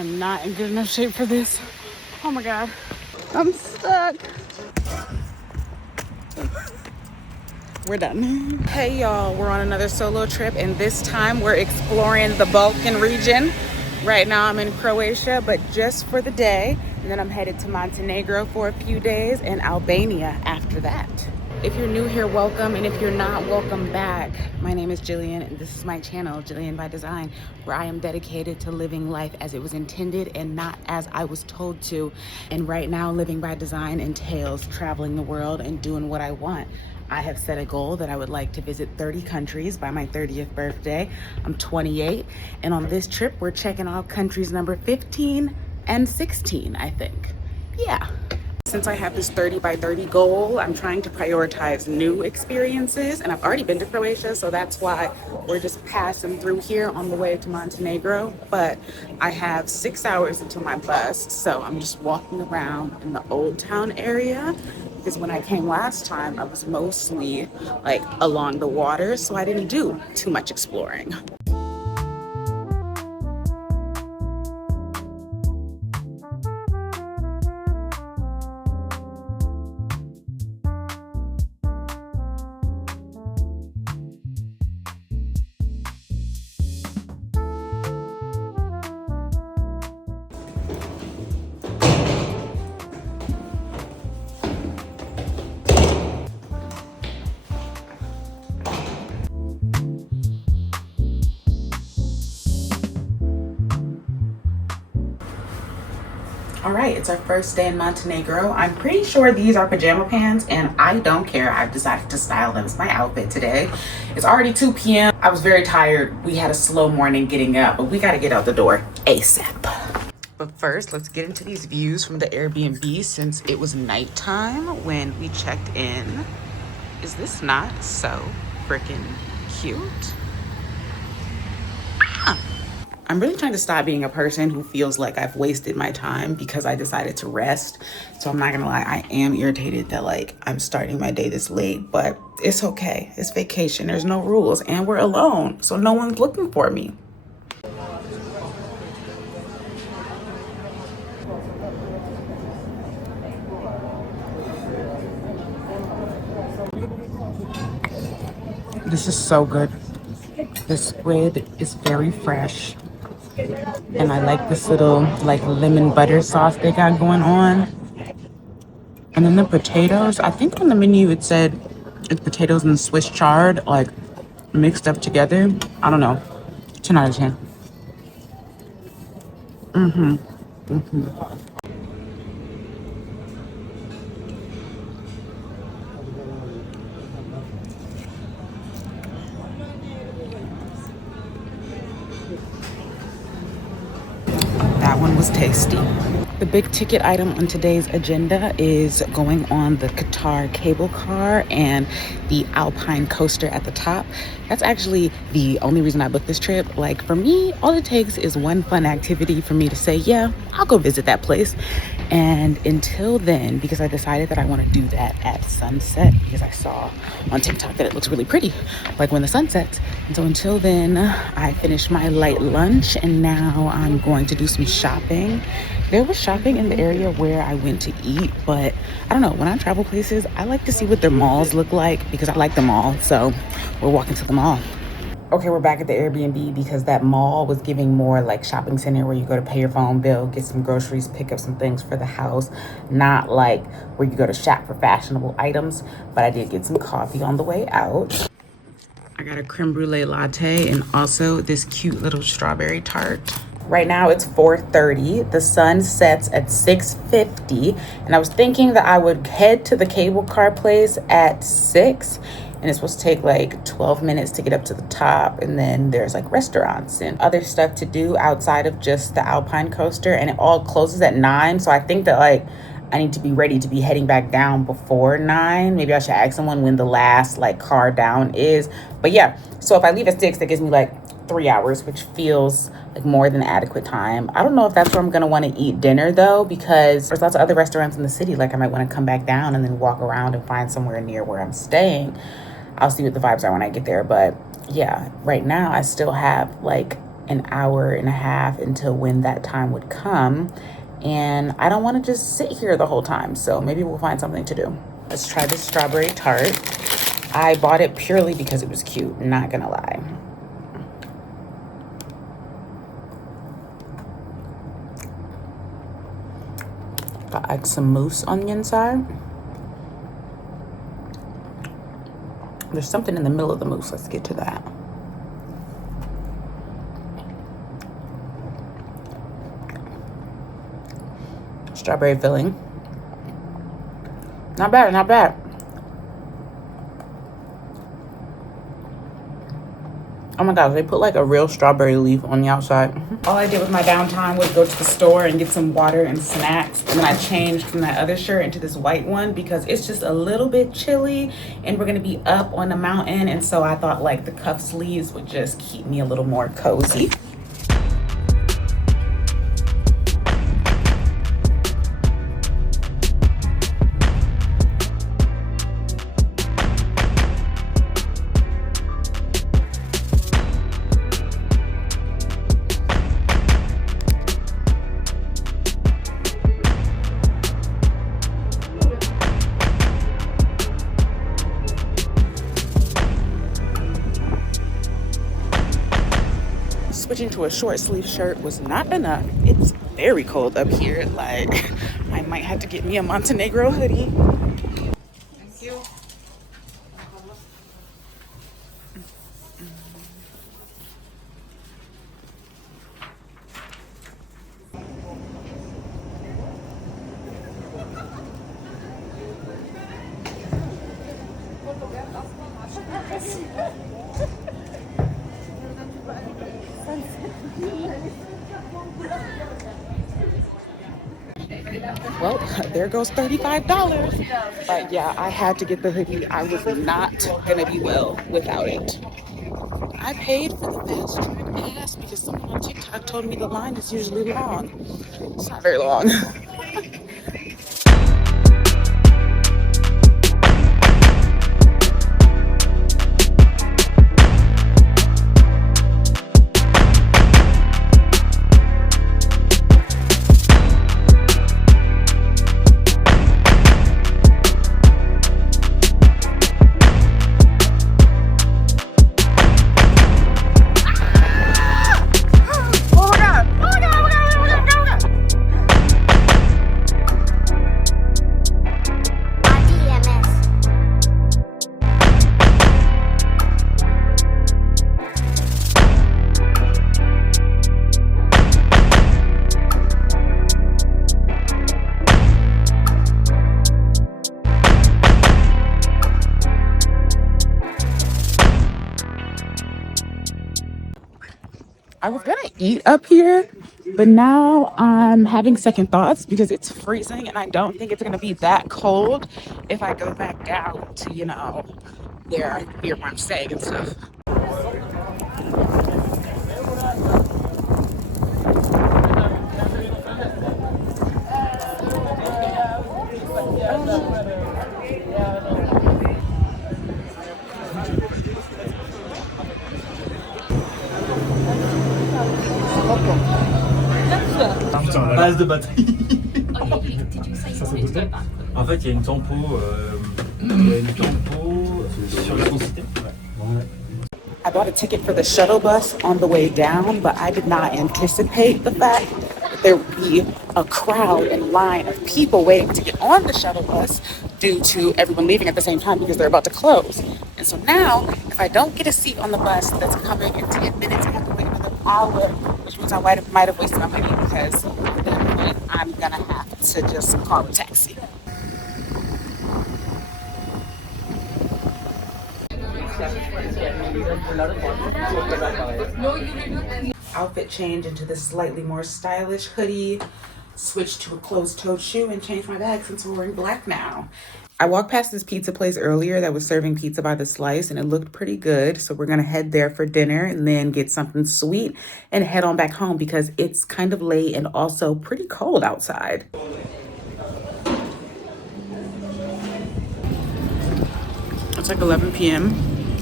am not in good enough shape for this. Oh my God. I'm stuck. We're done. Hey y'all, we're on another solo trip, and this time we're exploring the Balkan region. Right now I'm in Croatia, but just for the day. And then I'm headed to Montenegro for a few days and Albania after that. If you're new here, welcome. And if you're not, welcome back. My name is Jillian, and this is my channel, Jillian by Design, where I am dedicated to living life as it was intended and not as I was told to. And right now, living by design entails traveling the world and doing what I want. I have set a goal that I would like to visit 30 countries by my 30th birthday. I'm 28, and on this trip, we're checking off countries number 15 and 16, I think. Yeah. Since I have this 30 by 30 goal, I'm trying to prioritize new experiences, and I've already been to Croatia, so that's why we're just passing through here on the way to Montenegro. But I have 6 hours until my bus, so I'm just walking around in the Old Town area, because when I came last time, I was mostly like along the water, so I didn't do too much exploring. All right, it's our first day in Montenegro. I'm pretty sure these are pajama pants, and I don't care. I've decided to style them. It's my outfit today. It's already 2 p.m. I was very tired. We had a slow morning getting up, but we got to get out the door ASAP. But first, let's get into these views from the Airbnb since it was nighttime when we checked in. Is this not so freaking cute? I'm really trying to stop being a person who feels like I've wasted my time because I decided to rest. So I'm not gonna lie, I am irritated that like I'm starting my day this late, but it's okay. It's vacation, there's no rules, and we're alone, so no one's looking for me. This is so good. The squid is very fresh. And I like this little like lemon butter sauce they got going on. And then the potatoes, I think on the menu it said it's potatoes and Swiss chard, like mixed up together. I don't know. 10 out of 10. That one was tasty. The big ticket item on today's agenda is going on the Kotor cable car and the Alpine coaster at the top. That's actually the only reason I booked this trip. Like for me, all it takes is one fun activity for me to say, yeah, I'll go visit that place. And until then, because I decided that I want to do that at sunset, because I saw on TikTok that it looks really pretty, like when the sun sets. And so until then, I finished my light lunch, and now I'm going to do some shopping. There was shopping in the area where I went to eat, but I don't know, when I travel places, I like to see what their malls look like because I like the mall. So we're walking to the mall. Okay, we're back at the Airbnb because that mall was giving more like shopping center where you go to pay your phone bill, get some groceries, pick up some things for the house, not like where you go to shop for fashionable items. But I did get some coffee on the way out. I got a creme brulee latte and also this cute little strawberry tart. Right now it's 4:30. The sun sets at 6:50, and I was thinking that I would head to the cable car place at 6, and it's supposed to take like 12 minutes to get up to the top, and then there's like restaurants and other stuff to do outside of just the Alpine coaster, and it all closes at 9. So I think that like I need to be ready to be heading back down before 9. Maybe I should ask someone when the last like car down is. But yeah, so if I leave at 6, that gives me like 3 hours, which feels like more than adequate time. I don't know if that's where I'm gonna want to eat dinner though, because there's lots of other restaurants in the city. Like I might want to come back down and then walk around and find somewhere near where I'm staying. I'll see what the vibes are when I get there. But yeah, right now I still have like an hour and a half until when that time would come. And I don't want to just sit here the whole time, so maybe we'll find something to do. Let's try this strawberry tart. I bought it purely because it was cute, not gonna lie. Got like some mousse on the inside. There's something in the middle of the mousse. Let's get to that. Strawberry filling. Not bad, not bad. Oh my gosh, they put like a real strawberry leaf on the outside. All I did with my downtime was go to the store and get some water and snacks. And then I changed from that other shirt into this white one because it's just a little bit chilly and we're gonna be up on the mountain. And so I thought like the cuff sleeves would just keep me a little more cozy. Switching to a short sleeve shirt was not enough. It's very cold up here. Like, I might have to get me a Montenegro hoodie. Thank you. Well, there goes $35. But yeah, I had to get the hoodie. I was not gonna be well without it. I paid for the fast track pass because someone on TikTok told me the line is usually long. It's not very long. I was gonna eat up here, but now I'm having second thoughts because it's freezing and I don't think it's gonna be that cold if I go back down to, you know, there near where I'm staying and stuff. Base de batterie. En fait, il y a une tempo, sur la densité. I bought a ticket for the shuttle bus on the way down, but I did not anticipate the fact that there would be a crowd and line of people waiting to get on the shuttle bus due to everyone leaving at the same time because they're about to close. And so now, if I don't get a seat on the bus that's coming in 10 minutes, I have to wait another hour, which means I might have wasted my money because at that point, I'm gonna have to just call a taxi. Outfit change into this slightly more stylish hoodie, switch to a closed-toed shoe, and change my bag since we're wearing black now. I walked past this pizza place earlier that was serving pizza by the slice and it looked pretty good. So we're gonna head there for dinner and then get something sweet and head on back home because it's kind of late and also pretty cold outside. It's like 11 p.m.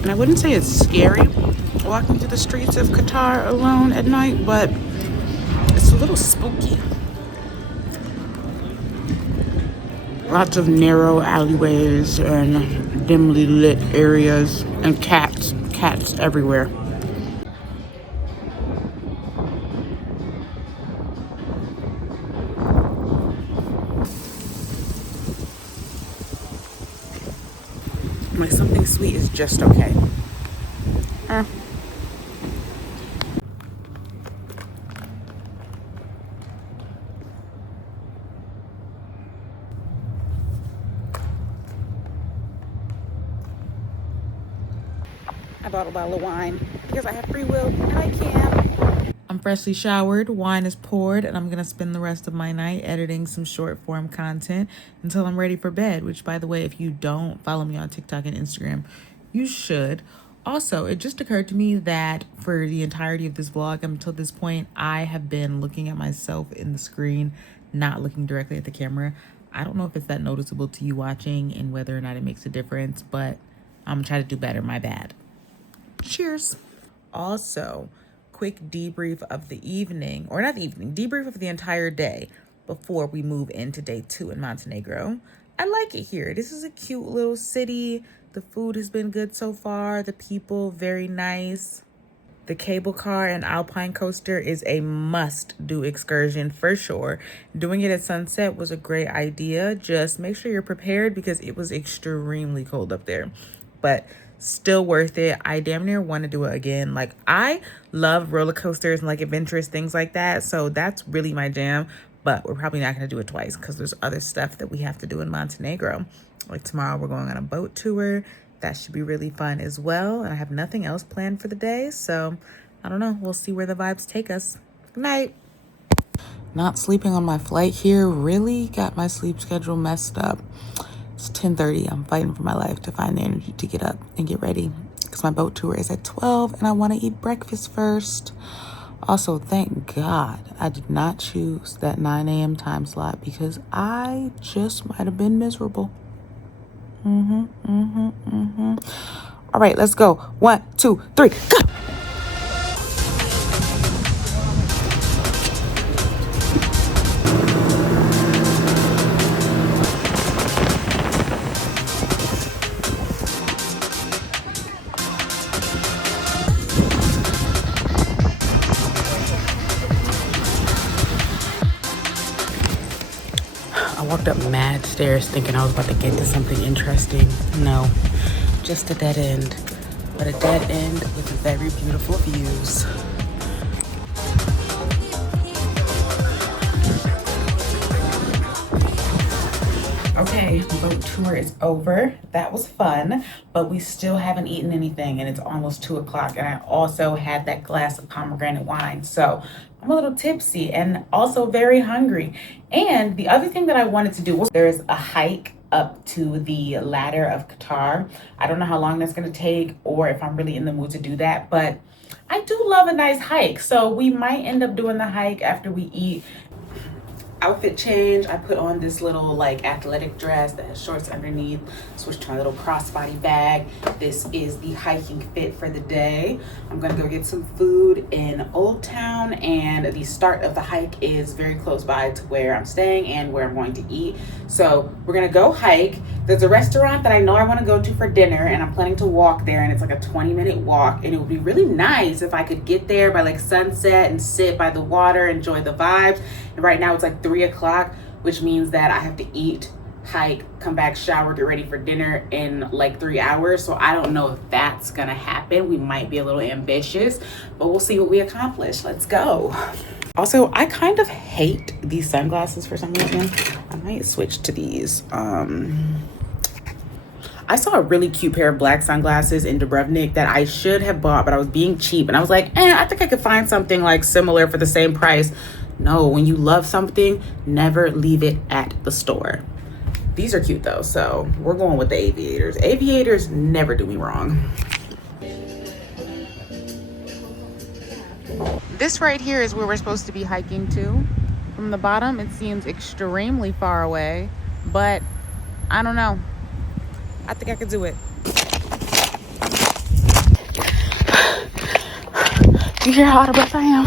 and I wouldn't say it's scary. walking through the streets of Qatar alone at night, but it's a little spooky. Lots of narrow alleyways and dimly lit areas and cats everywhere. Like something sweet is just okay. I bought a bottle of wine because I have free will and I can. I'm freshly showered, wine is poured, and I'm gonna spend the rest of my night editing some short form content until I'm ready for bed, which, by the way, if you don't follow me on TikTok and Instagram, you should. Also, it just occurred to me that for the entirety of this vlog, until this point, I have been looking at myself in the screen, not looking directly at the camera. I don't know if it's that noticeable to you watching and whether or not it makes a difference, but I'm gonna try to do better. My bad. Cheers. Also, quick debrief of the evening, or not the evening, debrief of the entire day before we move into day 2 in Montenegro. I like it here. This is a cute little city. The food has been good so far. The people, very nice. The cable car and Alpine coaster is a must-do excursion for sure. Doing it at sunset was a great idea. Just make sure you're prepared because it was extremely cold up there. But still worth it. I damn near want to do it again. Like, I love roller coasters and like adventurous things like that, so that's really my jam. But we're probably not going to do it twice because there's other stuff that we have to do in Montenegro. Like tomorrow we're going on a boat tour. That should be really fun as well. And I have nothing else planned for the day, so I don't know, we'll see where the vibes take us. Good night. Not sleeping on my flight here really got my sleep schedule messed up. It's 10:30. I'm fighting for my life to find the energy to get up and get ready because my boat tour is at 12 and I want to eat breakfast first. Also, thank God I did not choose that 9 a.m. time slot because I just might have been miserable. All right, let's go. 1, 2, 3, go. I walked up mad stairs thinking I was about to get to something interesting. No, just a dead end, but a dead end with very beautiful views. Okay, boat tour is over. That was fun, but we still haven't eaten anything and it's almost 2 o'clock. And I also had that glass of pomegranate wine. So I'm a little tipsy and also very hungry. And the other thing that I wanted to do was there's a hike up to the ladder of Kotor. I don't know how long that's gonna take or if I'm really in the mood to do that, but I do love a nice hike. So we might end up doing the hike after we eat. Outfit change, I put on this little like athletic dress that has shorts underneath, switched to my little crossbody bag. This is the hiking fit for the day. I'm gonna go get some food in Old Town, and the start of the hike is very close by to where I'm staying and where I'm going to eat. So we're gonna go hike. There's a restaurant that I know I want to go to for dinner and I'm planning to walk there, and it's like a 20-minute walk, and it would be really nice if I could get there by like sunset and sit by the water, enjoy the vibes. And right now it's like 3 o'clock, which means that I have to eat, hike, come back, shower, get ready for dinner in like 3 hours. So I don't know if that's gonna happen. We might be a little ambitious, but we'll see what we accomplish. Let's go. Also, I kind of hate these sunglasses for some reason. I might switch to these. I saw a really cute pair of black sunglasses in Dubrovnik that I should have bought, but I was being cheap and I was like, I think I could find something like similar for the same price. No, when you love something, never leave it at the store. These are cute though, so we're going with the aviators. Aviators never do me wrong. This right here is where we're supposed to be hiking to. From the bottom, it seems extremely far away, but I don't know. I think I could do it. You hear how out of breath I am?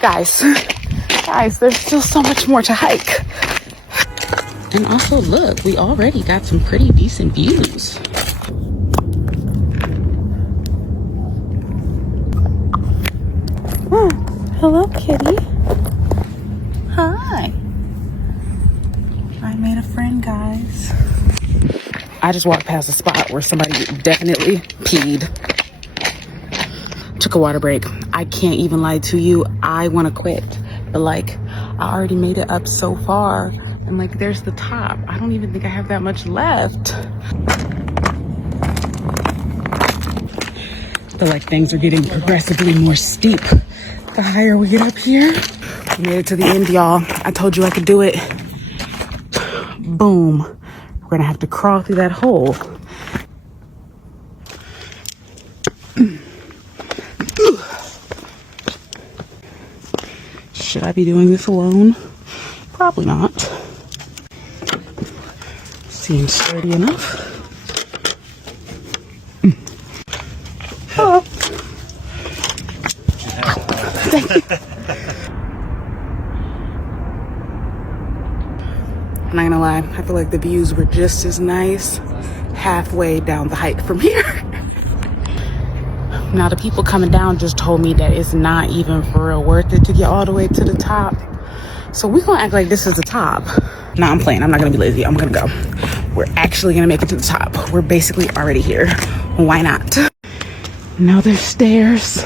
Guys, there's still so much more to hike. And also, look, we already got some pretty decent views. Oh, hello, kitty. Hi. I made a friend, guys. I just walked past a spot where somebody definitely peed. Took a water break. I can't even lie to you. I want to quit. But like, I already made it up so far. And like, there's the top. I don't even think I have that much left. But like, things are getting progressively more steep the higher we get up here. We made it to the end, y'all. I told you I could do it. Boom. We're gonna have to crawl through that hole. Should I be doing this alone? Probably not. Seems sturdy enough. Hello. Thank you. I'm not gonna lie, I feel like the views were just as nice halfway down the hike from here. Now the people coming down just told me that it's not even for real worth it to get all the way to the top. So we're gonna act like this is the top. Nah, I'm playing. I'm not gonna be lazy. I'm gonna go. We're actually gonna make it to the top. We're basically already here. Why not? Now there's stairs.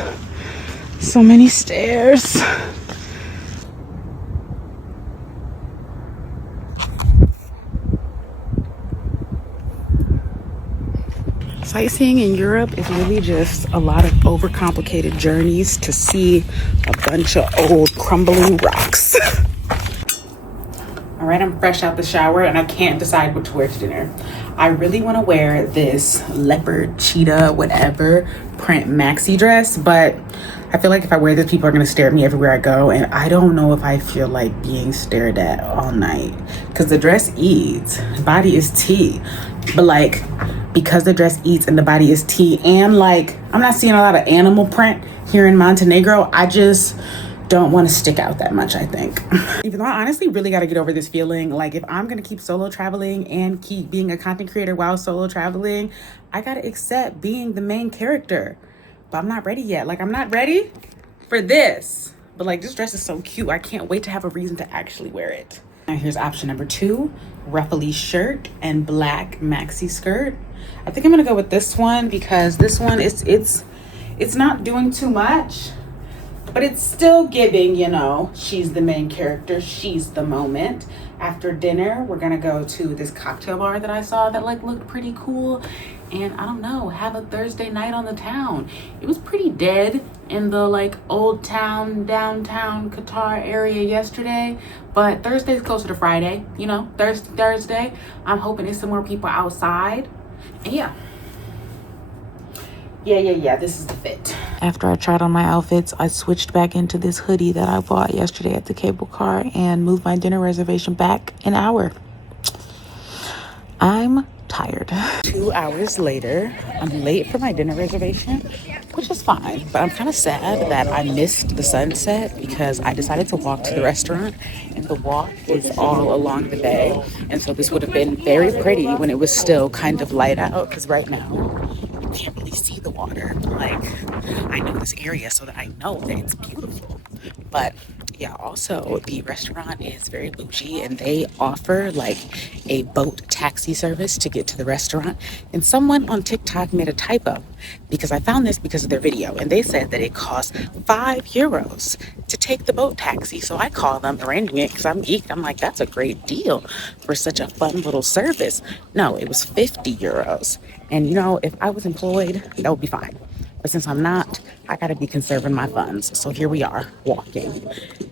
So many stairs. Sightseeing in Europe is really just a lot of overcomplicated journeys to see a bunch of old crumbling rocks. All right, I'm fresh out the shower and I can't decide what to wear to dinner. I really want to wear this leopard, cheetah, whatever print maxi dress, but I feel like if I wear this, people are going to stare at me everywhere I go. And I don't know if I feel like being stared at all night because the dress eats, the body is tea. But like, because the dress eats and the body is tea, and like, I'm not seeing a lot of animal print here in Montenegro. I just don't want to stick out that much, I think. Even though I honestly really got to get over this feeling, like if I'm going to keep solo traveling and keep being a content creator while solo traveling, I got to accept being the main character. But I'm not ready yet. Like, I'm not ready for this. But like, this dress is so cute. I can't wait to have a reason to actually wear it. Now here's option number 2, ruffly shirt and black maxi skirt. I think I'm gonna go with this one because this one it's not doing too much, but it's still giving, you know, she's the main character, she's the moment. After dinner, we're gonna go to this cocktail bar that I saw that like looked pretty cool. And I don't know, have a Thursday night on the town. It was pretty dead in the like old town, downtown Kotor area yesterday. But Thursday's closer to Friday, you know, Thursday. I'm hoping there's some more people outside. And yeah, this is the fit. After I tried on my outfits, I switched back into this hoodie that I bought yesterday at the cable car and moved my dinner reservation back an hour. I'm tired. 2 hours later, I'm late for my dinner reservation, which is fine, but I'm kind of sad that I missed the sunset because I decided to walk to the restaurant, and the walk is all along the bay, and so this would have been very pretty when it was still kind of light out, because right now you can't really see the water. Like, I know this area so that I know that it's beautiful. But yeah, also the restaurant is very bougie and they offer like a boat taxi service to get to the restaurant. And someone on TikTok made a typo because I found this because of their video, and they said that it costs €5 to take the boat taxi. So I called them arranging it because I'm geeked. I'm like, that's a great deal for such a fun little service. No, it was €50. And you know, if I was employed, that would be fine. But since I'm not, I gotta be conserving my funds. So here we are walking.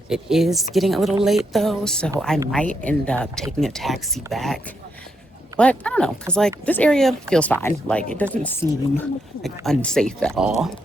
It is getting a little late though, so I might end up taking a taxi back. But I don't know, cause like this area feels fine. Like it doesn't seem like unsafe at all.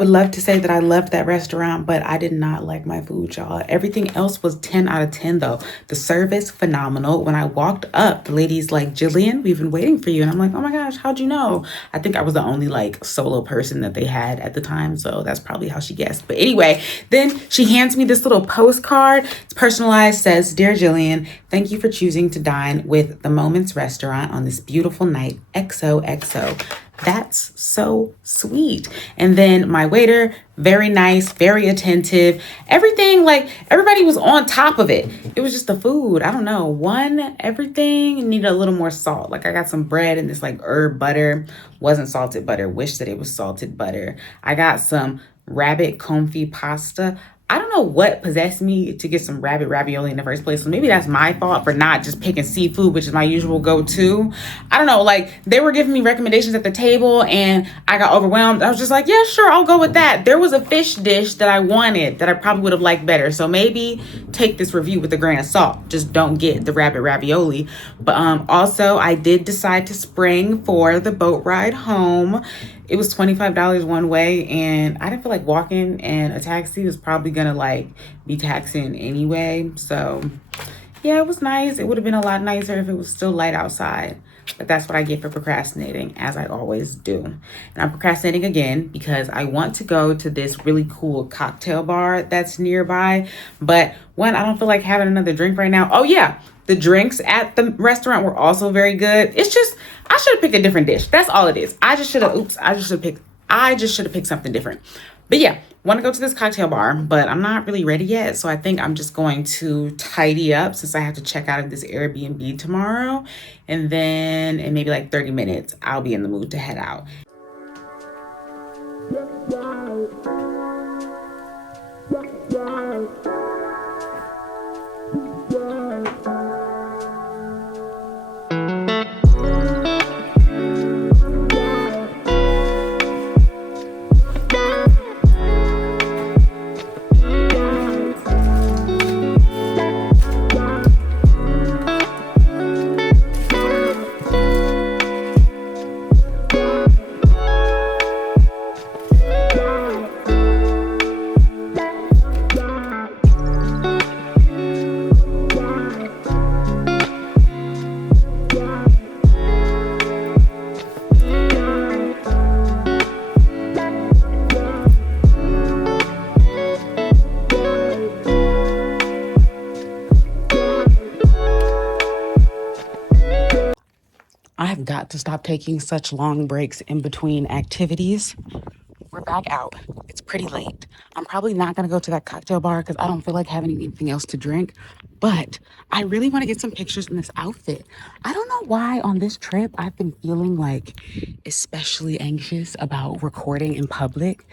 would love to say that I loved that restaurant, but I did not like my food, y'all. Everything else was 10 out of 10 though. The service, phenomenal. When I walked up, the lady's like, Jillian, we've been waiting for you. And I'm like, oh my gosh, how'd you know? I think I was the only like solo person that they had at the time. So that's probably how she guessed. But anyway, then she hands me this little postcard. It's personalized, says, Dear Jillian, thank you for choosing to dine with the Moments Restaurant on this beautiful night. XOXO. That's so sweet. And then my waiter, very nice, very attentive. Everything, like everybody was on top of it. It was just the food. I don't know. Everything needed a little more salt. Like I got some bread and this like herb butter. Wasn't salted butter. Wish that it was salted butter. I got some rabbit confit pasta. I don't know what possessed me to get some rabbit ravioli in the first place. So maybe that's my fault for not just picking seafood, which is my usual go-to. I don't know, like they were giving me recommendations at the table and I got overwhelmed. I was just like, yeah, sure, I'll go with that. There was a fish dish that I wanted that I probably would have liked better. So maybe take this review with a grain of salt. Just don't get the rabbit ravioli. But also I did decide to spring for the boat ride home. It was $25 one way and I didn't feel like walking, and a taxi was probably gonna like be taxing anyway. So yeah, it was nice. It would have been a lot nicer if it was still light outside, but that's what I get for procrastinating, as I always do. And I'm procrastinating again because I want to go to this really cool cocktail bar that's nearby. But one, I don't feel like having another drink right now. Oh yeah, the drinks at the restaurant were also very good. It's just, I should have picked a different dish. That's all it is. I just should have picked something different. But yeah, want to go to this cocktail bar, but I'm not really ready yet. So I think I'm just going to tidy up since I have to check out of this Airbnb tomorrow. And then in maybe like 30 minutes, I'll be in the mood to head out. I've got to stop taking such long breaks in between activities. We're back out. It's pretty late. I'm probably not going to go to that cocktail bar because I don't feel like having anything else to drink. But I really want to get some pictures in this outfit. I don't know why on this trip I've been feeling like especially anxious about recording in public.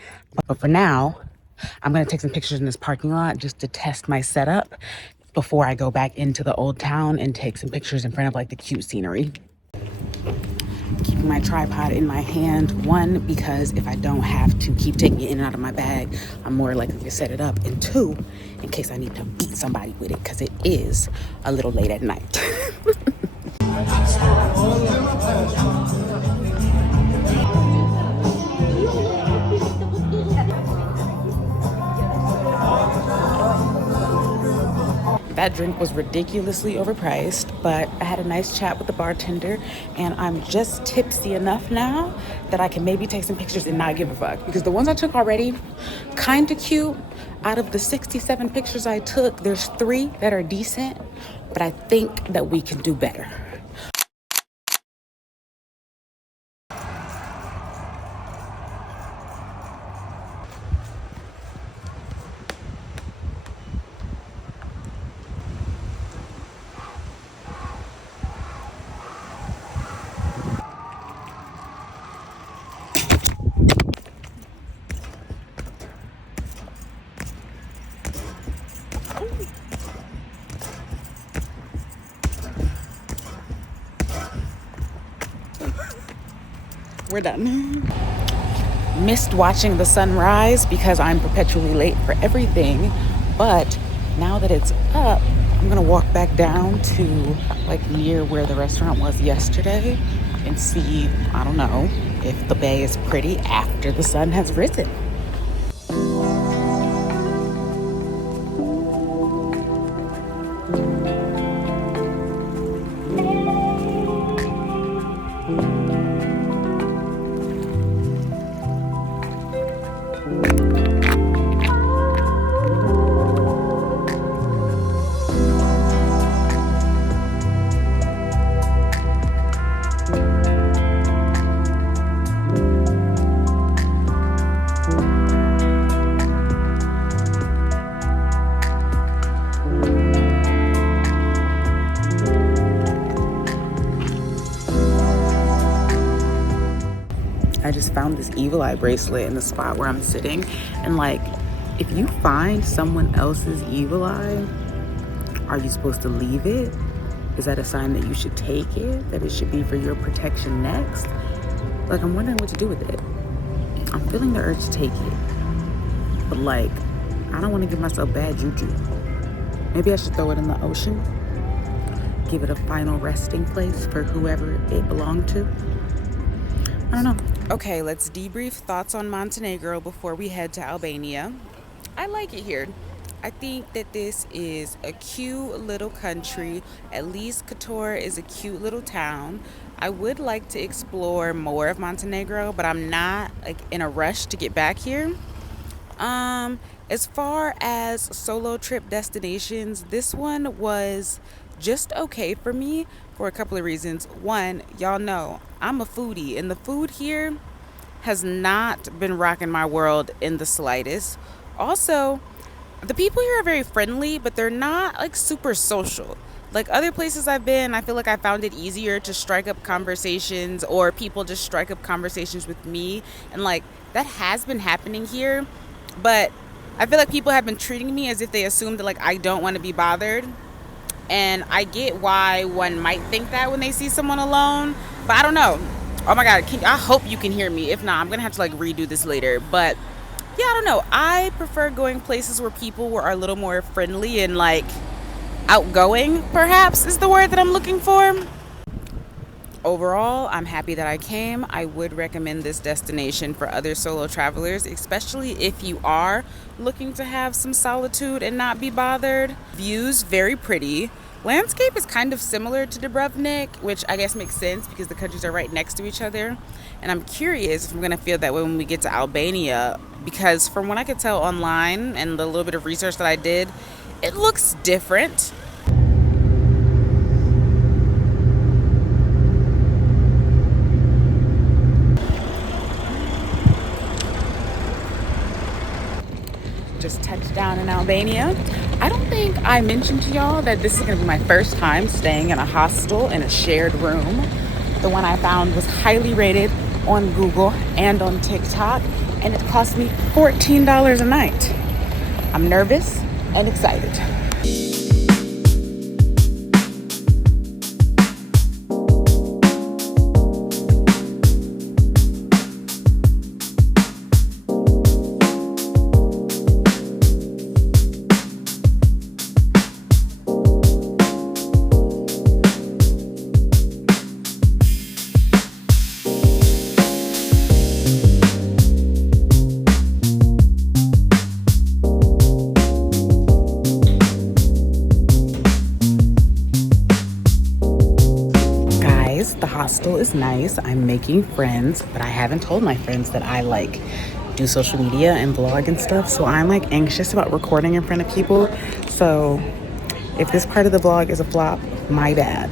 But for now, I'm going to take some pictures in this parking lot just to test my setup before I go back into the old town and take some pictures in front of like the cute scenery. Keeping my tripod in my hand, one, because if I don't have to keep taking it in and out of my bag, I'm more likely to set it up, and two, in case I need to beat somebody with it, because it is a little late at night. That drink was ridiculously overpriced, but I had a nice chat with the bartender, and I'm just tipsy enough now that I can maybe take some pictures and not give a fuck. Because the ones I took already, kind of cute. Out of the 67 pictures I took, there's 3 that are decent, but I think that we can do better. We're done. Missed watching the sunrise because I'm perpetually late for everything, but now that it's up, I'm gonna walk back down to like near where the restaurant was yesterday and see, I don't know, if the bay is pretty after the sun has risen. just found this evil eye bracelet in the spot where I'm sitting. And like, if you find someone else's evil eye, are you supposed to leave it? Is that a sign that you should take it? That it should be for your protection next? Like, I'm wondering what to do with it. I'm feeling the urge to take it. But like, I don't want to give myself bad juju. Maybe I should throw it in the ocean. Give it a final resting place for whoever it belonged to. I don't know. Okay, let's debrief thoughts on Montenegro before we head to Albania. I like it here. I think that this is a cute little country. At least Kotor is a cute little town. I would like to explore more of Montenegro, but I'm not like in a rush to get back here. As far as solo trip destinations, this one was just okay for me for a couple of reasons. One, y'all know I'm a foodie, and the food here has not been rocking my world in the slightest. Also, the people here are very friendly, but they're not like super social. Like other places I've been, I feel like I found it easier to strike up conversations, or people just strike up conversations with me. And like that has been happening here, but I feel like people have been treating me as if they assume that like I don't want to be bothered. And I get why one might think that when they see someone alone, but I don't know. Oh my God, I hope you can hear me. If not, I'm gonna have to like redo this later. But yeah, I don't know. I prefer going places where people are a little more friendly and like outgoing, perhaps is the word that I'm looking for. Overall, I'm happy that I came. I would recommend this destination for other solo travelers, especially if you are looking to have some solitude and not be bothered. Views, very pretty. Landscape is kind of similar to Dubrovnik, which I guess makes sense because the countries are right next to each other. And I'm curious if I'm going to feel that way when we get to Albania, because from what I could tell online and the little bit of research that I did, it looks different. Just touched down in Albania. I don't think I mentioned to y'all that this is going to be my first time staying in a hostel in a shared room. The one I found was highly rated on Google and on TikTok, and it cost me $14 a night. I'm nervous and excited. Hostel is nice. I'm making friends, but I haven't told my friends that I like do social media and vlog and stuff, so I'm like anxious about recording in front of people. So if this part of the vlog is a flop, my bad.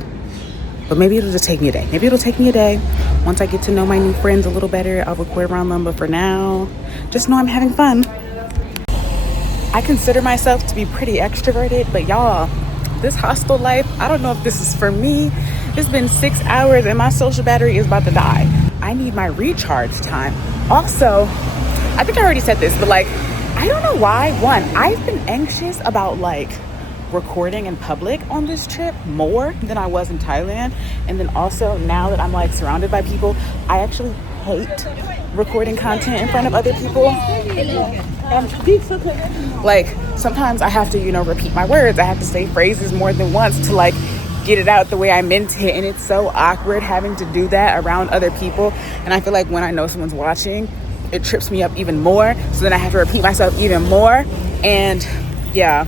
But maybe it'll just take me a day. Maybe it'll take me a day. Once I get to know my new friends a little better, I'll record around them. But for now, just know I'm having fun. I consider myself to be pretty extroverted, but y'all, this hostel life, I don't know if this is for me. It's been 6 hours and my social battery is about to die. I need my recharge time. Also, I think I already said this, but like, I don't know why. One, I've been anxious about like recording in public on this trip more than I was in Thailand. And then also now that I'm like surrounded by people, I actually hate recording content in front of other people. Like sometimes I have to, repeat my words. I have to say phrases more than once to like get it out the way I meant it, and it's so awkward having to do that around other people. And I feel like when I know someone's watching, it trips me up even more, so then I have to repeat myself even more. And yeah,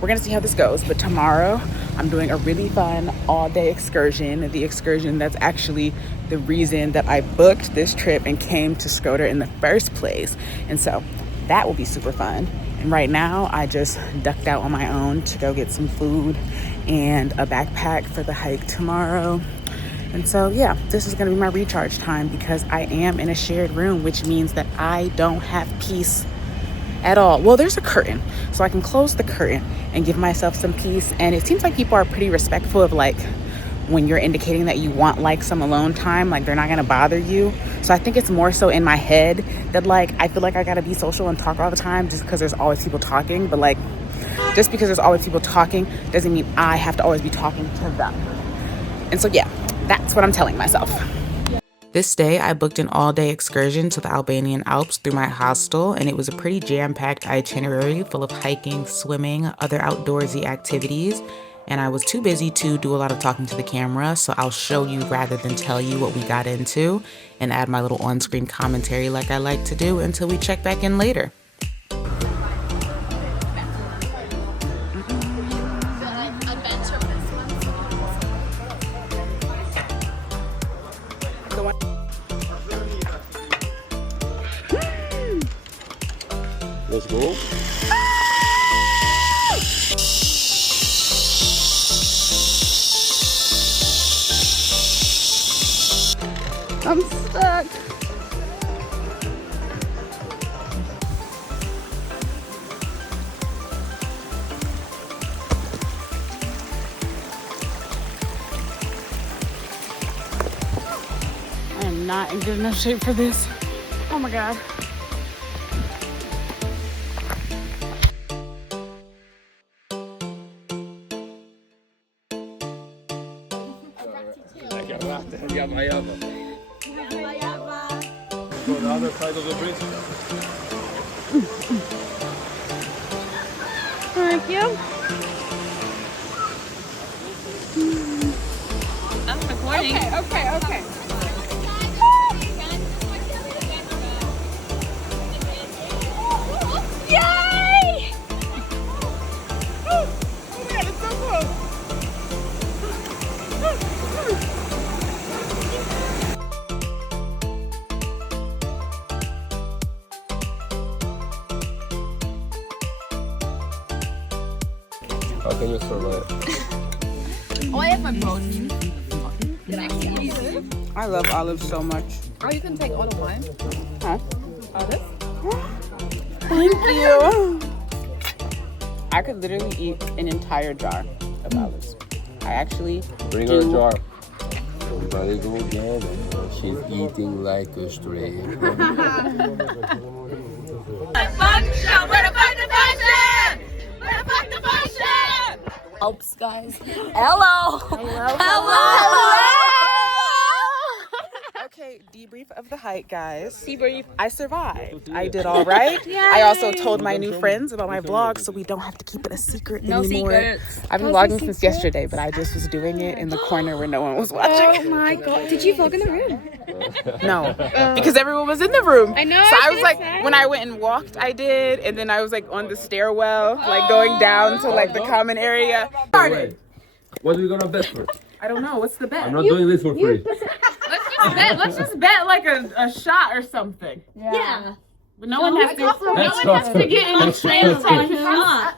we're gonna see how this goes. But tomorrow I'm doing a really fun all-day excursion, the excursion that's actually the reason that I booked this trip and came to Shkodër in the first place. And so that will be super fun. And right now I just ducked out on my own to go get some food and a backpack for the hike tomorrow. And so yeah, this is gonna be my recharge time because I am in a shared room, which means that I don't have peace at all. Well, there's a curtain, so I can close the curtain and give myself some peace. And it seems like people are pretty respectful of like when you're indicating that you want like some alone time, like they're not gonna bother you. So I think it's more so in my head that like I feel like I gotta be social and talk all the time just because there's always people talking. But like just because there's always people talking doesn't mean I have to always be talking to them. And so yeah, that's what I'm telling myself. This day, I booked an all-day excursion to the Albanian Alps through my hostel, and it was a pretty jam-packed itinerary full of hiking, swimming, other outdoorsy activities, and I was too busy to do a lot of talking to the camera, so I'll show you rather than tell you what we got into and add my little on-screen commentary like I like to do until we check back in later. Let's go. I'm stuck. I am not in good enough shape for this. Oh my God. Go the other side of the bridge. Thank you. I'm recording. Okay. Yay! Oh man, it's so close. How can you survive? Oh, I have my protein. I love olives so much. Oh, you can take all of mine. Huh? Olives? Thank you. I could literally eat an entire jar of olives. I actually Bring her a jar. Somebody go get it. She's eating like a stray. Alps, guys. Hello. Okay, debrief of the hike, guys. Debrief. I survived. I did all right. I also told my new friends about my vlog, so we don't have to keep it a secret No anymore. secrets. I've been vlogging since yesterday, but I just was doing it in the corner where no one was watching. Oh my God. Did you vlog in the room? No, because everyone was in the room. I know, So I I was was like, gonna say. when I went and walked, I did, and then I was like on the stairwell, like going down to like the common area. Started. What are we gonna bet for? I don't know. What's the bet? I'm not doing this for free. Let's just bet like a shot or something. Yeah. But no one has to. Let's go. get in exchange.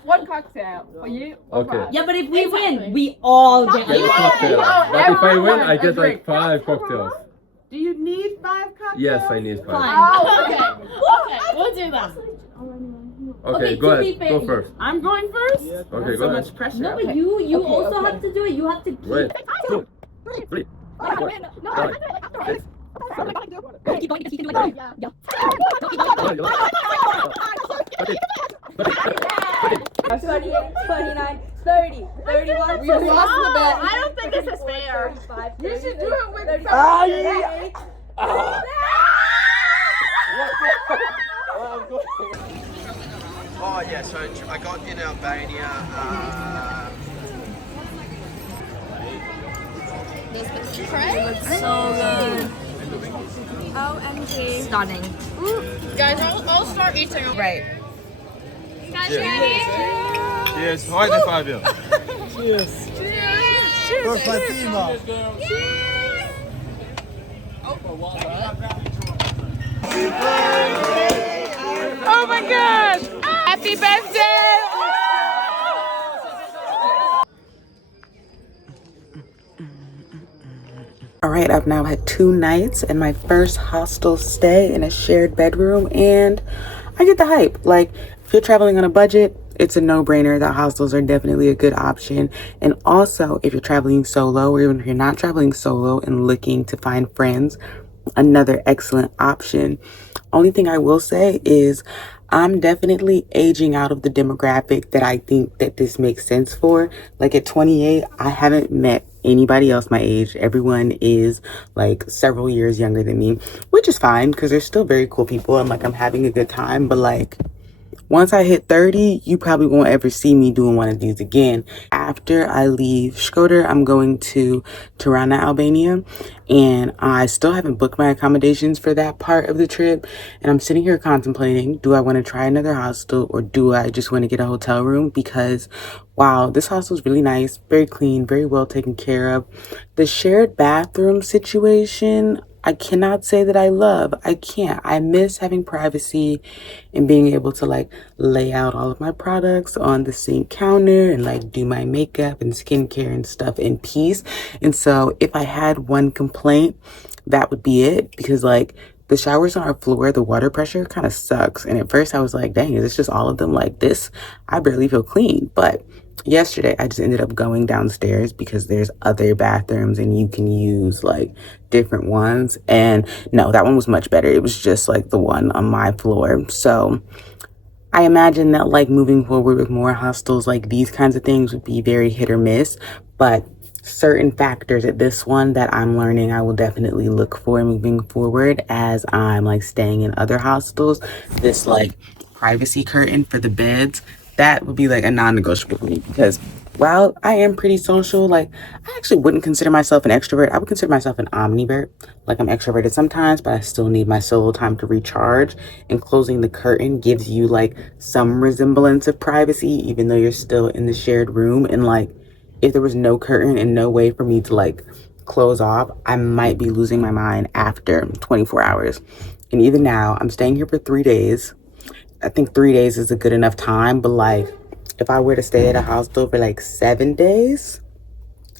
One cocktail for you. Okay. Yeah, but if we win, we all get Get a cocktail. But if I win, I get like 5 cocktails. Do you need 5 cocktails? Yes, I need 5. Oh, okay. We'll do that. Okay, to go be ahead. fair, Go first. I'm going first. Okay, That's go so ahead. much pressure. No, but Okay. you also have to do it. You have to keep. Wait. 2, 3, 4, 5, 6, 7. Keep going. Keep doing it. Yeah. 28, 29, 30, 31. We lost the bet. I don't think this is fair. You should do it with Oh yeah, so I got in Albania. So good. OMG. Stunning. Guys, I'll start eating. Right. Guys, ready? Cheers. Haydi Fabio. For Fatima. Oh my God! Happy birthday! All right, I've now had 2 nights and my first hostel stay in a shared bedroom, and I get the hype. Like, if you're traveling on a budget, it's a no-brainer that hostels are definitely a good option. And also, if you're traveling solo, or even if you're not traveling solo and looking to find friends, another excellent option. Only thing I will say is I'm definitely aging out of the demographic that I think that this makes sense for. Like at 28, I haven't met anybody else my age. Everyone is like several years younger than me, which is fine because they're still very cool people and like I'm having a good time. But like once I hit 30, you probably won't ever see me doing one of these again. After I leave Shkodër, I'm going to Tirana, Albania, and I still haven't booked my accommodations for that part of the trip. And I'm sitting here contemplating, do I want to try another hostel or do I just want to get a hotel room? Because wow, this hostel is really nice, very clean, very well taken care of. The shared bathroom situation, I cannot say that I love. I can't. I miss having privacy and being able to like lay out all of my products on the same counter and like do my makeup and skincare and stuff in peace. And so if I had one complaint, that would be it, because like the showers on our floor, the water pressure kind of sucks. And at first I was like, dang, is this just all of them like this? I barely feel clean. But yesterday I just ended up going downstairs because there's other bathrooms and you can use like different ones, and no, that one was much better. It was just like the one on my floor. So I imagine that like moving forward with more hostels, like these kinds of things would be very hit or miss, but certain factors at this one that I'm learning I will definitely look for moving forward as I'm like staying in other hostels. This like privacy curtain for the beds, that would be like a non-negotiable for me, because while I am pretty social, like I actually wouldn't consider myself an extrovert. I would consider myself an omnivert. Like I'm extroverted sometimes, but I still need my solo time to recharge. And closing the curtain gives you like some resemblance of privacy, even though you're still in the shared room. And like if there was no curtain and no way for me to like close off, I might be losing my mind after 24 hours. And even now, I'm staying here for 3 days. I think 3 days is a good enough time, but like if I were to stay at a hostel for like 7 days,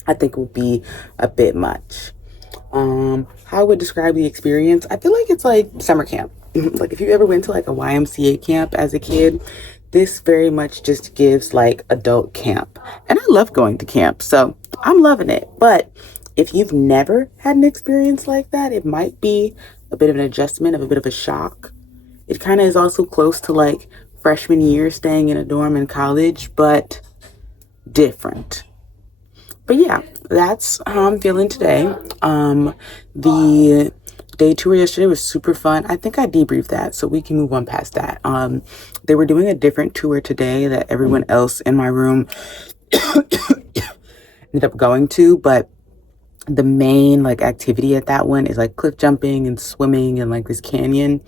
I think it would be a bit much. How I would describe the experience, I feel like it's like summer camp. Like if you ever went to like a YMCA camp as a kid, this very much just gives like adult camp. And I love going to camp, so I'm loving it. But if you've never had an experience like that, it might be a bit of an adjustment, of a bit of a shock. It kind of is also close to like freshman year staying in a dorm in college, but different. But yeah, that's how I'm feeling today. The day tour yesterday was super fun. I think I debriefed that, so we can move on past that. They were doing a different tour today that everyone else in my room ended up going to, but the main like activity at that one is like cliff jumping and swimming and like this canyon.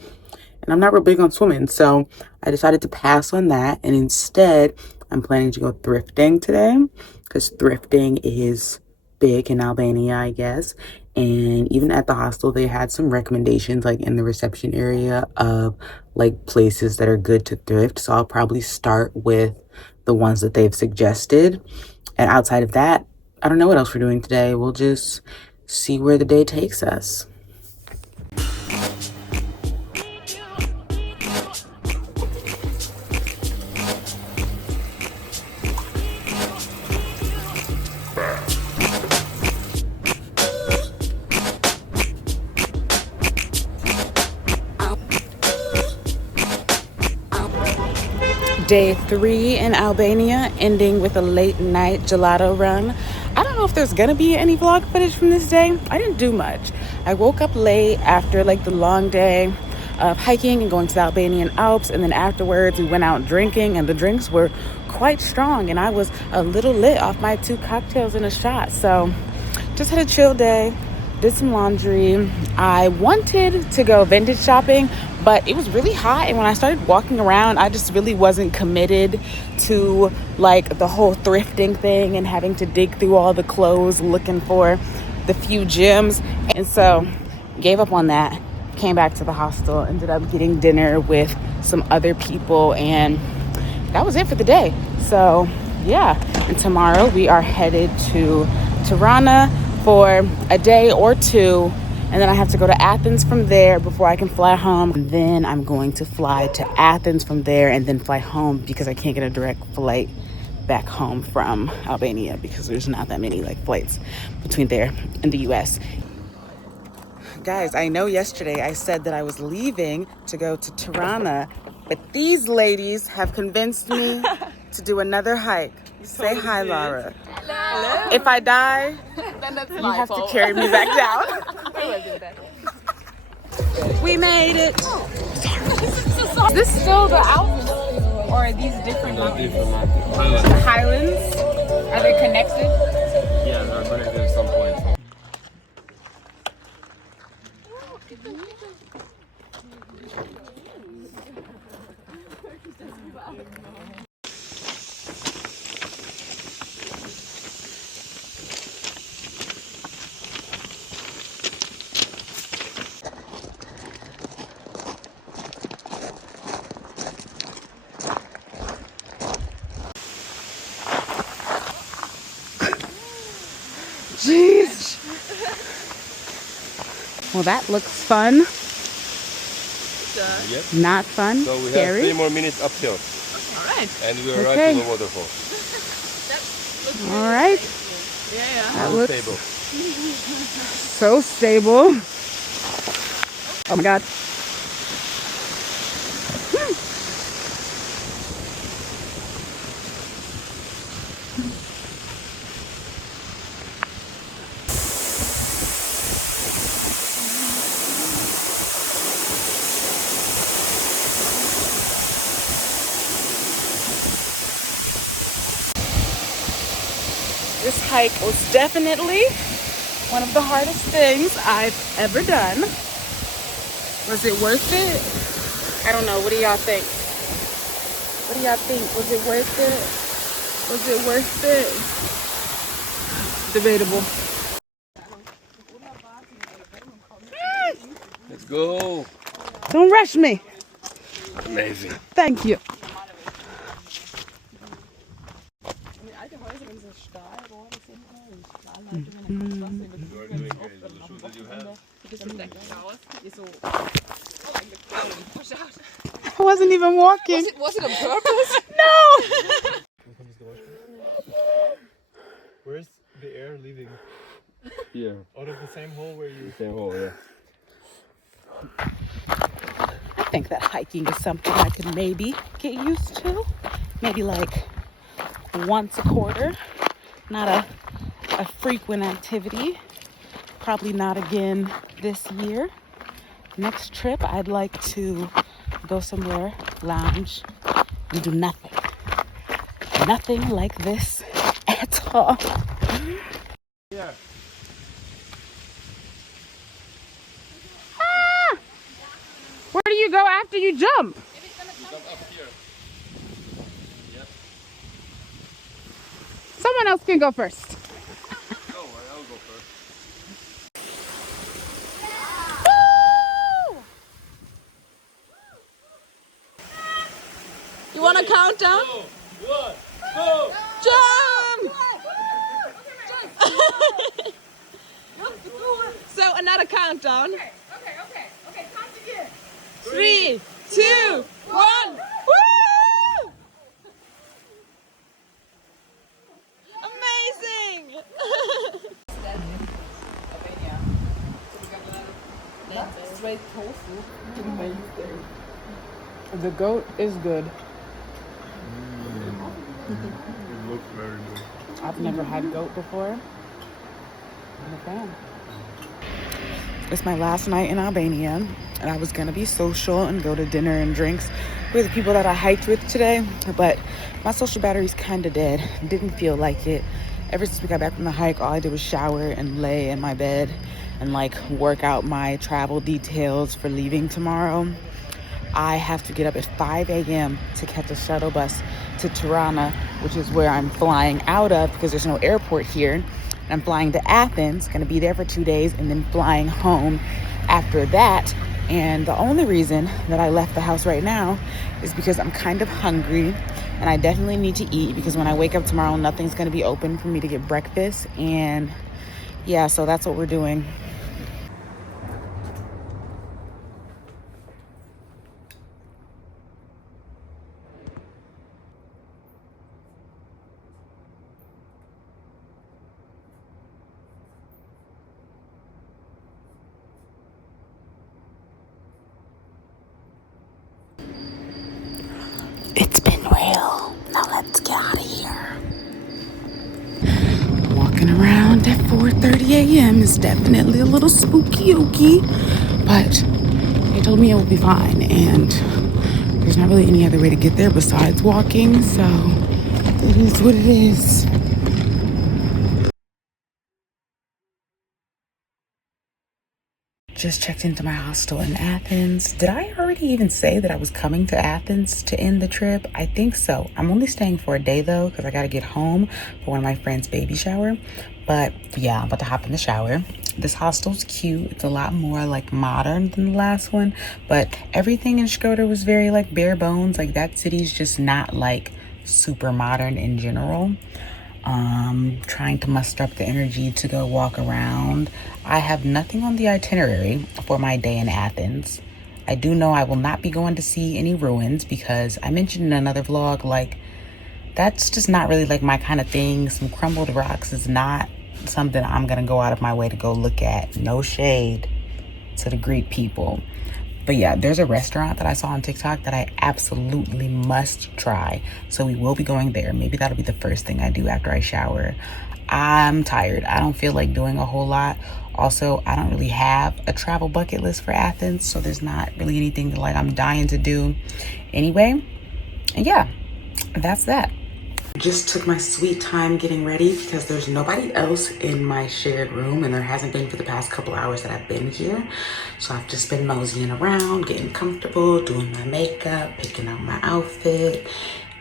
And I'm not real big on swimming, so I decided to pass on that. And instead, I'm planning to go thrifting today, because thrifting is big in Albania, I guess. And even at the hostel, they had some recommendations like in the reception area of like places that are good to thrift. So I'll probably start with the ones that they've suggested. And outside of that, I don't know what else we're doing today. We'll just see where the day takes us. Day 3 in Albania, ending with a late night gelato run. I don't know if there's gonna be any vlog footage from this day. I didn't do much. I woke up late after like the long day of hiking and going to the Albanian Alps, and then afterwards we went out drinking, and the drinks were quite strong, and I was a little lit off my 2 cocktails and a shot. So just had a chill day, did some laundry. I wanted to go vintage shopping, but it was really hot, and when I started walking around, I just really wasn't committed to like the whole thrifting thing and having to dig through all the clothes looking for the few gems. And so gave up on that, came back to the hostel, ended up getting dinner with some other people, and that was it for the day. So yeah, and tomorrow we are headed to Tirana for a day or two, And then I have to go to Athens from there before I can fly home. And then I'm going to fly to Athens from there and then fly home because I can't get a direct flight back home from Albania because there's not that many like flights between there and the US. Guys, I know yesterday I said that I was leaving to go to Tirana, but these ladies have convinced me to do another hike. Say hi, Laura. Hello. If I die, Then that's you have to carry me back down. We made it. Is this still the Alps? Or are these different mountains? Highlands. The Highlands? Are they connected? Yeah, they're connected at some point. Jeez. Well, that looks fun. Yep. Not fun. So we have Scary. 3 more minutes uphill. Alright. And we arrive Okay. to the waterfall. All right. Yeah. That looks Stable. so stable. Oh my God. This hike was definitely one of the hardest things I've ever done. Was it worth it? I don't know. What do y'all think? What do y'all think? Was it worth it? Was it worth it? Debatable. Let's go. Don't rush me. Amazing. Thank you. I wasn't even walking. Was it on purpose? No. Where's the air leaving? Here. Out of the same hole where you... Same hole, yeah. I think that hiking is something I could maybe get used to. Maybe like once a quarter. Not a frequent activity. Probably not again this year. Next trip, I'd like to go somewhere, lounge, and do nothing. Nothing like this at all. Yeah. Ah! Where do you go after you jump? Jump up here. Yep. Someone else can go first. Go, I'll go first. You want to count down? Go! 1, go! Jump! So another countdown. Okay, count again. 3, 2, 1. Woo! Amazing! The goat is good. It looks very good. I've never had goat before. I'm a fan. It's my last night in Albania, and I was gonna be social and go to dinner and drinks with the people that I hiked with today, but my social battery's kind of dead. Didn't feel like it. Ever since we got back from the hike, all I did was shower and lay in my bed and like work out my travel details for leaving tomorrow. I have to get up at 5 a.m. to catch a shuttle bus to Tirana, which is where I'm flying out of because there's no airport here. And I'm flying to Athens, gonna be there for 2 days, and then flying home after that. And the only reason that I left the house right now is because I'm kind of hungry and I definitely need to eat because when I wake up tomorrow, nothing's gonna be open for me to get breakfast. And yeah, so that's what we're doing. It's been real. Now let's get out of here. Walking around at 4:30 a.m. is definitely a little spooky-oky, but they told me it will be fine, and there's not really any other way to get there besides walking, so it is what it is. Just checked into my hostel in Athens. Did I already even say that I was coming to Athens to end the trip? I think so. I'm only staying for a day though, because I got to get home for one of my friend's baby shower. But yeah, I'm about to hop in the shower. This hostel's cute. It's a lot more like modern than the last one, but everything in Shkodër was very like bare bones. Like that city's just not like super modern in general. Trying to muster up the energy to go walk around. I have nothing on the itinerary for my day in Athens. I do know I will not be going to see any ruins because I mentioned in another vlog, like, that's just not really like my kind of thing. Some crumbled rocks is not something I'm gonna go out of my way to go look at. No shade to the Greek people. But yeah, there's a restaurant that I saw on TikTok that I absolutely must try. So we will be going there. Maybe that'll be the first thing I do after I shower. I'm tired. I don't feel like doing a whole lot. Also, I don't really have a travel bucket list for Athens, so there's not really anything that like I'm dying to do anyway. And yeah, that's that. Just took my sweet time getting ready because there's nobody else in my shared room, and there hasn't been for the past couple hours that I've been here. So I've just been moseying around, getting comfortable, doing my makeup, picking out my outfit.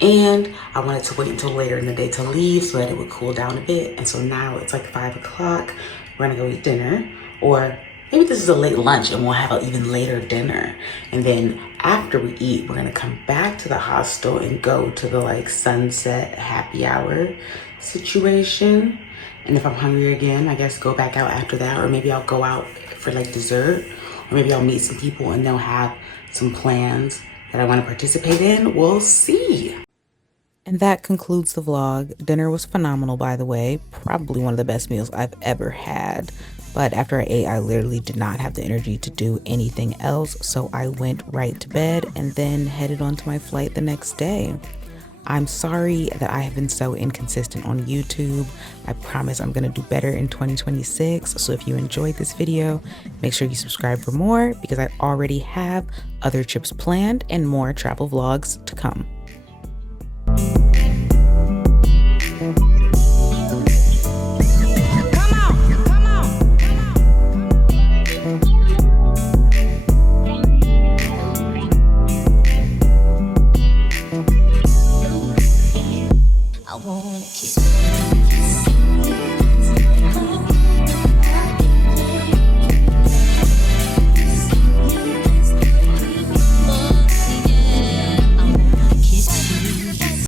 And I wanted to wait until later in the day to leave so that it would cool down a bit. And so now it's like 5 o'clock. We're gonna go eat dinner, or maybe this is a late lunch and we'll have an even later dinner. And then after we eat, we're gonna come back to the hostel and go to the like sunset happy hour situation. And if I'm hungry again, I guess go back out after that, or maybe I'll go out for like dessert, or maybe I'll meet some people and they'll have some plans that I wanna participate in. We'll see. And that concludes the vlog. Dinner was phenomenal, by the way. Probably one of the best meals I've ever had. But after I ate, I literally did not have the energy to do anything else. So I went right to bed and then headed on to my flight the next day. I'm sorry that I have been so inconsistent on YouTube. I promise I'm going to do better in 2026. So if you enjoyed this video, make sure you subscribe for more because I already have other trips planned and more travel vlogs to come.